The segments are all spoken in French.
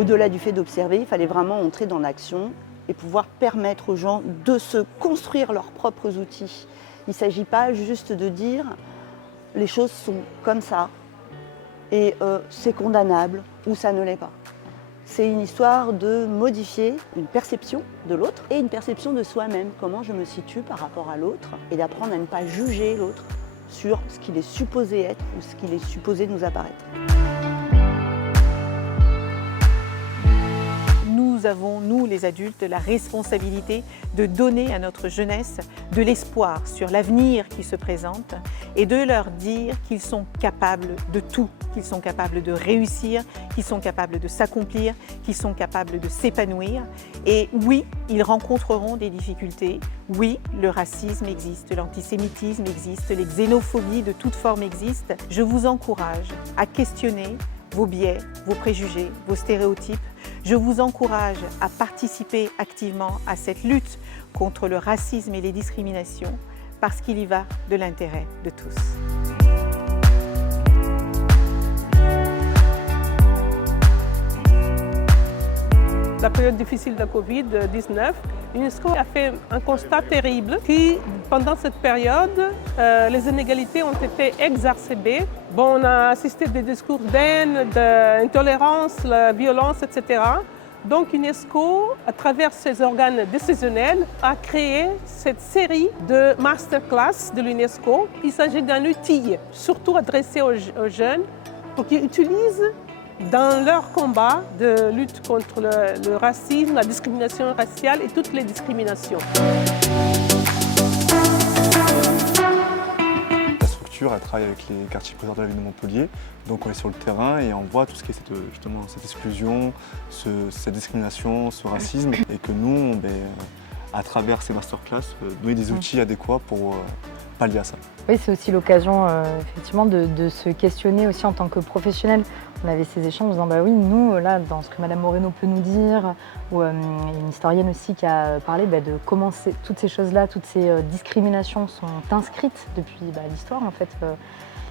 Au-delà du fait d'observer, il fallait vraiment entrer dans l'action et pouvoir permettre aux gens de se construire leurs propres outils. Il ne s'agit pas juste de dire les choses sont comme ça et c'est condamnable ou ça ne l'est pas. C'est une histoire de modifier une perception de l'autre et une perception de soi-même, comment je me situe par rapport à l'autre, et d'apprendre à ne pas juger l'autre sur ce qu'il est supposé être ou ce qu'il est supposé nous apparaître. Nous avons, nous les adultes, la responsabilité de donner à notre jeunesse de l'espoir sur l'avenir qui se présente et de leur dire qu'ils sont capables de tout, qu'ils sont capables de réussir, qu'ils sont capables de s'accomplir, qu'ils sont capables de s'épanouir. Et oui, ils rencontreront des difficultés. Oui, le racisme existe, l'antisémitisme existe, les xénophobies de toute forme existent. Je vous encourage à questionner vos biais, vos préjugés, vos stéréotypes. Je vous encourage à participer activement à cette lutte contre le racisme et les discriminations parce qu'il y va de l'intérêt de tous. La période difficile de la Covid-19, l'UNESCO a fait un constat terrible qui, pendant cette période, les inégalités ont été exacerbées. Bon, on a assisté à des discours d'haine, d'intolérance, la violence, etc. Donc l'UNESCO, à travers ses organes décisionnels, a créé cette série de masterclass de l'UNESCO. Il s'agit d'un outil surtout adressé aux jeunes pour qu'ils utilisent dans leur combat de lutte contre le racisme, la discrimination raciale et toutes les discriminations. La structure, elle travaille avec les quartiers prioritaires de la ville de Montpellier. Donc on est sur le terrain et on voit tout ce qui est cette exclusion, cette discrimination, ce racisme. Et que nous, à travers ces masterclass, donner des outils adéquats pour pallier à ça. Oui, c'est aussi l'occasion effectivement de se questionner aussi en tant que professionnel. On avait ces échanges en disant bah oui, nous là, dans ce que Madame Moreno peut nous dire, ou une historienne aussi qui a parlé de comment toutes ces choses-là, toutes ces discriminations sont inscrites depuis l'histoire en fait.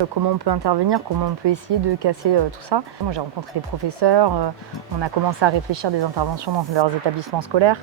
Comment on peut intervenir, comment on peut essayer de casser tout ça. Moi j'ai rencontré des professeurs, on a commencé à réfléchir des interventions dans leurs établissements scolaires.